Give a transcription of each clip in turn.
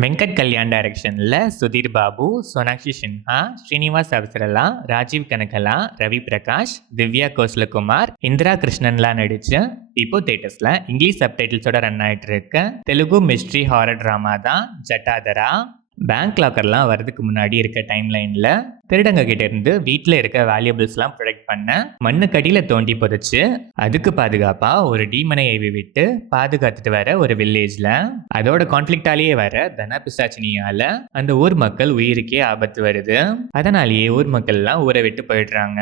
வெங்கட் கல்யாண் டைரக்ஷனில் சுதீர் பாபு, சோனாக்ஷி சின்ஹா, ஸ்ரீனிவாஸ் அவசரலா, ராஜீவ் கனகலா, ரவி பிரகாஷ், திவ்யா கோஸ்லகுமார், இந்திரா கிருஷ்ணன்லாம் நடிச்சு இப்போ தேட்டர்ஸில் இங்கிலீஷ் சப்டைட்டில்ஸோட ரன் ஆகிட்டு இருக்க தெலுங்கு மிஸ்ட்ரி ஹாரர் ட்ராமா தான் ஜட்டாதரா. பேங்க் லாக்கர்லாம் வரதுக்கு முன்னாடி இருக்க டைம் லைனில் திருடங்க கிட்ட இருந்து வீட்டில் இருக்க வேல்யூபிள்ஸ்லாம் ப்ரொடெக்ட் பண்ண மண்ணுக்கடியில் தோண்டி புதைச்சு அதுக்கு பாதுகாப்பாக ஒரு டீமனை ஏவி விட்டு பாதுகாத்துட்டு வர ஒரு வில்லேஜில் அதோட கான்ஃப்ளிக்டாலேயே வர தன பிசாச்சினியால் அந்த ஊர் மக்கள் உயிருக்கே ஆபத்து வருது. அதனாலேயே ஊர் மக்கள்லாம் ஊரை விட்டு போயிடுறாங்க.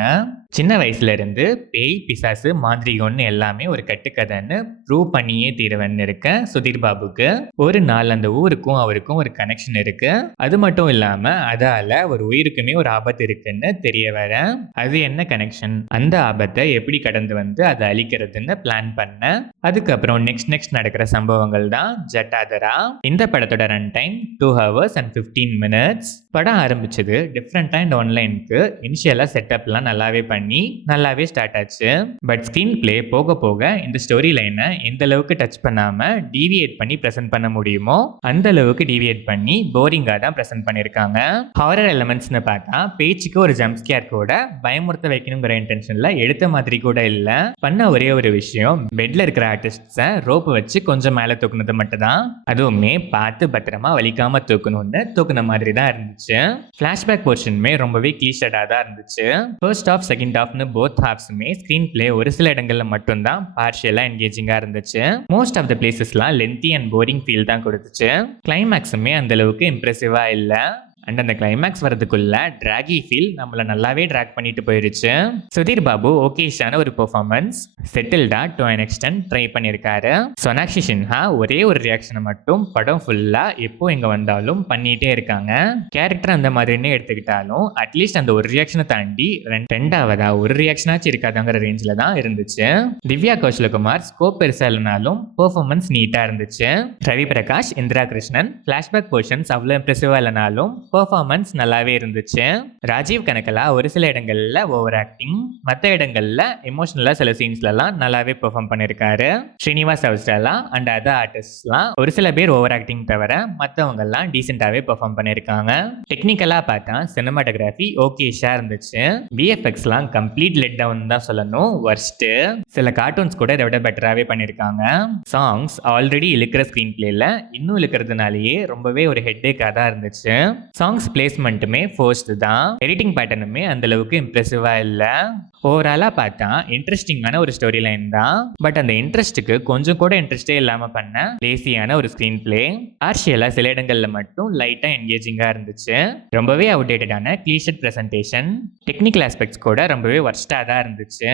சின்ன வயசுல இருந்து பேய், பிசாசு, மாந்திரிகம்னு எல்லாமே ஒரு கட்டுக்கதைன்னு ப்ரூவ் பண்ணியே தீரவன்னு இருக்க சுதீர் பாபுக்கு ஒரு நாள் அந்த ஊருக்கும் அவருக்கும் ஒரு கனெக்ஷன் இருக்கு. அது மட்டும் இல்லாம அதால ஒரு உயிருக்குமே ஒரு ஆபத்து இருக்குன்னு தெரிய வர அது என்ன கனெக்ஷன், அந்த ஆபத்தை எப்படி கடந்து வந்து அதை அழிக்கிறதுன்னு பிளான் பண்ண அதுக்கப்புறம் நெக்ஸ்ட் நடக்கிற சம்பவங்கள் தான் ஜட்டாதரா. இந்த படத்தோட run time 2 hours and 15 minutes. படம் ஆரம்பிச்சது டிஃப்ரெண்டா இந்த ஆன்லைனுக்கு இனிஷியலா செட்டப்லாம் நல்லாவே பண்ணி நல்லாவே ஸ்டார்ட் ஆச்சு. பட் ஸ்கிரீன் பிளே போக போக இந்த ஸ்டோரி லைனை எந்த அளவுக்கு டச் பண்ணாம டீவியேட் பண்ணி பிரசன்ட் பண்ண முடியுமோ அந்த அளவுக்கு டீவியேட் பண்ணி போரிங்கா தான் பிரசன்ட் பண்ணிருக்காங்க. ஹாரர் எலிமெண்ட்ஸ்னு பார்த்தா பேச்சுக்கு ஒரு ஜம்ப் ஸ்கேர் கூட பயமுறுத்த வைக்கணுங்கிற இன்டென்ஷன்ல எடுத்த மாதிரி கூட இல்ல. பண்ண ஒரே ஒரு விஷயம் பெட்ல இருக்கிற ஆர்டிஸ்ட ரோப் வச்சு கொஞ்சம் மேல தூக்குனது மட்டும் தான். அதுவுமே பார்த்து பத்திரமா வலிக்காம தூக்கணும்னு தூக்குன மாதிரி தான் இருந்துச்சு. ஃபிளாஷ்பேக் போர்ஷனுமே ரொம்பவே கிளீஷடா தான் இருந்துச்சு. ஃபர்ஸ்ட் ஆஃப் செகண்ட் ஆஃப்னு போத் ஹாஃப்ஸுமே ஸ்கிரீன் பிளே ஒரு சில இடங்கள்ல மட்டும்தான் பார்ஷியலா என்கேஜிங்கா இருந்துச்சு. மோஸ்ட் ஆஃப் த பிளேசஸ்லாம் லென்த்தி அண்ட் போரிங் ஃபீல் தான் கொடுத்துச்சு. கிளைமேக்ஸுமே அந்த அளவுக்கு இம்ப்ரெசிவா இல்ல. அண்ட் அந்த கிளைமேக்ஸ் வரதுக்குள்ள டிராகி ஃபீல் நம்மள நல்லாவே ட்ராக் பண்ணிட்டு போயிருச்சு. சுதீர் பாபு ஓகேஷான ஒரு பெர்ஃபார்மன்ஸ் செட்டில்டா டு அன் எக்ஸ்டென்ட் ட்ரை பண்ணியிருக்காரு. சோனாக்ஷி சின்ஹா ஒரே ஒரு ரியாக்ஷனை மட்டும் படம் ஃபுல்லா எப்போ எங்க வந்தாலும் பண்ணிட்டே இருக்காங்க. கேரக்டர் அந்த மாதிரின்னு எடுத்துக்கிட்டாலும் அட்லீஸ்ட் அந்த ஒரு ரியாக்ஷனை தாண்டி ரெண்டாவதா ஒரு ரியாக்ஷனாச்சும் இருக்காதுங்கிற ரேஞ்சில் தான் இருந்துச்சு. திவ்யா கோஸ்லகுமார் ஸ்கோப் பெருசா இல்லைனாலும் பெர்ஃபார்மன்ஸ் நீட்டா இருந்துச்சு. ரவி பிரகாஷ், இந்திரா கிருஷ்ணன் ஃபிளாஷ்பேக் போர்ஷன்ஸ் அவ்வளோ இம்ப்ரெசிவா இல்லைனாலும் பெர்ஃபார்மன்ஸ் நல்லாவே இருந்துச்சு. ராஜீவ் கனகலா ஒரு சில இடங்கள்ல ஓவர் ஆக்டிங், மற்ற இடங்கள்ல எமோஷனலா சில சீன்ஸ்லாம் நல்லாவே பெர்ஃபார்ம் பண்ணிருக்காரு. ஸ்ரீனிவாஸ் அவசரலா அண்ட் அதர் ஆர்டிஸ்ட்லாம் ஒரு சில பேர் ஓவர் ஆக்டிங் தவிர மற்றவங்க எல்லாம் டீசென்டாவே பெர்ஃபார்ம் பண்ணிருக்காங்க. டெக்னிக்கலா பார்த்தா சினிமாட்டோகிராஃபி ஓகேஷா இருந்துச்சு. விஎஃப்எக்ஸ்லாம் கம்ப்ளீட் லெட் டவுன் தான் சொல்லணும், வர்ஸ்ட். சில கார்ட்டூன்ஸ் கூட இதை விட பெட்டராகவே பண்ணியிருக்காங்க. சாங்ஸ் ஆல்ரெடி இழுக்கிற ஸ்க்ரீன் பிளேல இன்னும் இழுக்கிறதுனாலேயே ரொம்பவே ஒரு ஹெட்டேக்காக தான் இருந்துச்சு. சாங்ஸ் பிளேஸ்மெண்ட்டுமே ஃபோர்ஸ்டு தான். எடிட்டிங் பேட்டர்னுமே அந்த அளவுக்கு இம்ப்ரெசிவா இல்ல. ஓவராலா பார்த்தா இன்ட்ரெஸ்டிங்கான ஒரு ஸ்டோரி லைன் தான். பட் அந்த இன்ட்ரெஸ்ட்டுக்கு கொஞ்சம் கூட இன்ட்ரெஸ்டே இல்லாம பண்ண லேசியான ஒரு ஸ்கிரீன் பிளே. பார்ஷியலா சில இடங்கள்ல மட்டும் லைட்டா என்கேஜிங்கா இருந்துச்சு. ரொம்பவே அவுடேட்டடான கிளீஷட் பிரசன்டேஷன், டெக்னிக்கல் ஆஸ்பெக்ட்ஸ் கூட ரொம்பவே வர்ஸ்டா தான் இருந்துச்சு.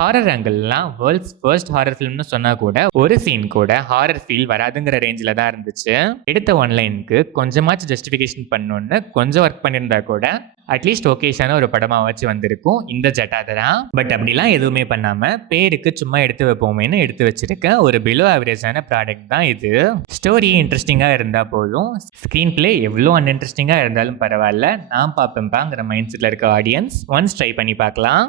ஹாரர் ஆங்கிள்லாம் வேர்ல்ட்ஸ் ஃபர்ஸ்ட் ஹாரர் ஃபிலிம்னு சொன்னா கூட ஒரு சீன் கூட ஹாரர் ஃபீல் வராதுங்கிற ரேஞ்சில தான் இருந்துச்சு. எடுத்த ஒன்லைனுக்கு கொஞ்சமாச்சும் ஜஸ்டிஃபிகேஷன் பண்ணணும்னு கொஞ்சம் ஒர்க் பண்ணியிருந்தா கூட அட்லீஸ்ட் ஓகேஷான ஒரு படமா வச்சு வந்திருக்கும் இந்த ஜட்டாதரா. பட் அப்படிலாம் எதுவுமே பண்ணாம பேருக்கு சும்மா எடுத்து வைப்போமேன்னு எடுத்து வச்சிருக்க ஒரு பிலோ ஆவரேஜான ப்ராடக்ட் தான் இது. ஸ்டோரி இன்ட்ரெஸ்டிங்கா இருந்தா போதும், ஸ்கிரீன் பிளே எவ்வளோ அன்இன்ட்ரெஸ்டிங்கா இருந்தாலும் பரவாயில்ல, நான் பார்ப்பேன்பாங்கிற மைண்ட் செட்ல இருக்க ஆடியன்ஸ் ஒன்ஸ் ட்ரை பண்ணி பார்க்கலாம்.